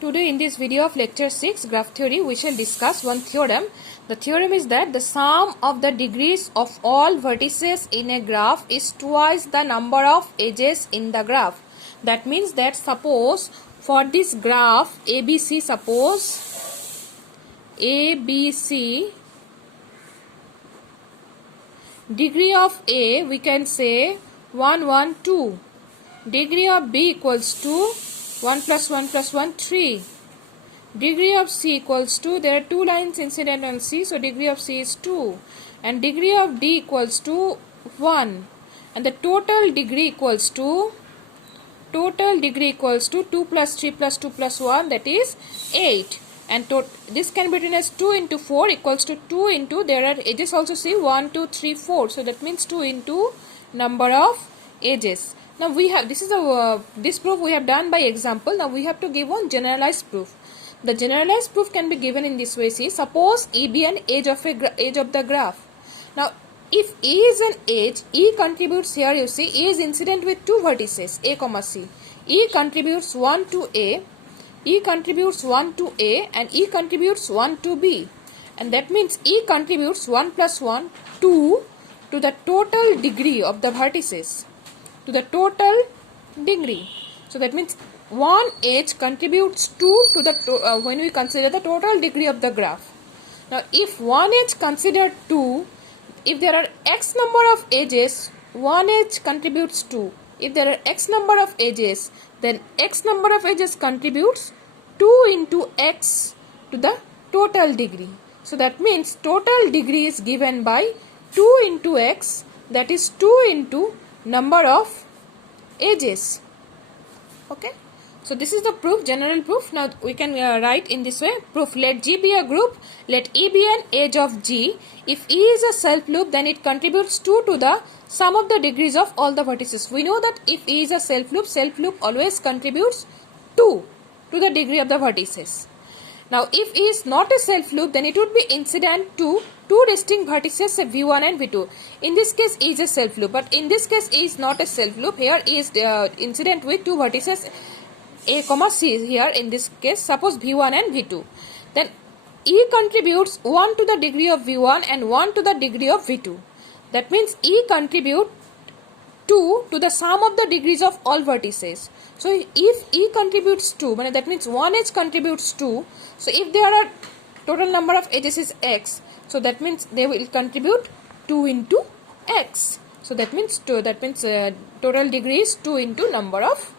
Today in this video of lecture 6 graph theory we shall discuss one theorem. The theorem is that the sum of the degrees of all vertices in a graph is twice the number of edges in the graph. That means that suppose for this graph ABC, suppose ABC, degree of A we can say 1 1 2, degree of B equals to 1 plus 1 plus 1 3, degree of C equals to, there are two lines incident on C, so degree of C is 2, and degree of D equals to 1, and the total degree equals to 2 plus 3 plus 2 plus 1, that is 8, and this can be written as 2 into 4 equals to 2 into, there are edges also, see 1 2 3 4, so that means 2 into number of edges. Now we have, this is this proof we have done by example. Now we have to give one generalized proof. The generalized proof can be given in this way. See, suppose E be an edge of the graph. Now if E is an edge, E contributes here, you see E is incident with two vertices A comma C. E contributes 1 to A, E contributes 1 to A, and E contributes 1 to B, and that means E contributes 1 plus 1 2 to the total degree of the vertices, to the total degree. So that means one edge contributes 2 to the when we consider the total degree of the graph. Now if one edge considered 2, if there are x number of edges, one edge contributes 2. If there are x number of edges, then x number of edges contributes 2 into x to the total degree. So that means total degree is given by 2 into x, that is 2 into number of edges. Okay, so this is the proof, general proof. Now we can write in this way: proof, let G be a group, let E be an edge of G. If E is a self loop, then it contributes 2 to the sum of the degrees of all the vertices. We know that if E is a self loop always contributes 2 to the degree of the vertices. Now if E is not a self loop, then it would be incident to two distinct vertices, V1 and V2. In this case E is a self loop, but in this case E is not a self loop. Here E is incident with two vertices A comma C. Here in this case suppose V1 and V2. Then E contributes 1 to the degree of V1 and 1 to the degree of V2. That means E contribute 2 to the sum of the degrees of all vertices. So if E contributes 2, that means one edge contributes 2. So if there are total number of edges is x, so that means they will contribute 2 into x. So that means total degree is 2 into number of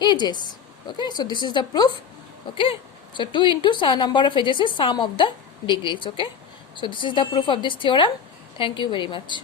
edges. Okay, so this is the proof. Okay, so 2 into number of edges is sum of the degrees. Okay, so this is the proof of this theorem. Thank you very much.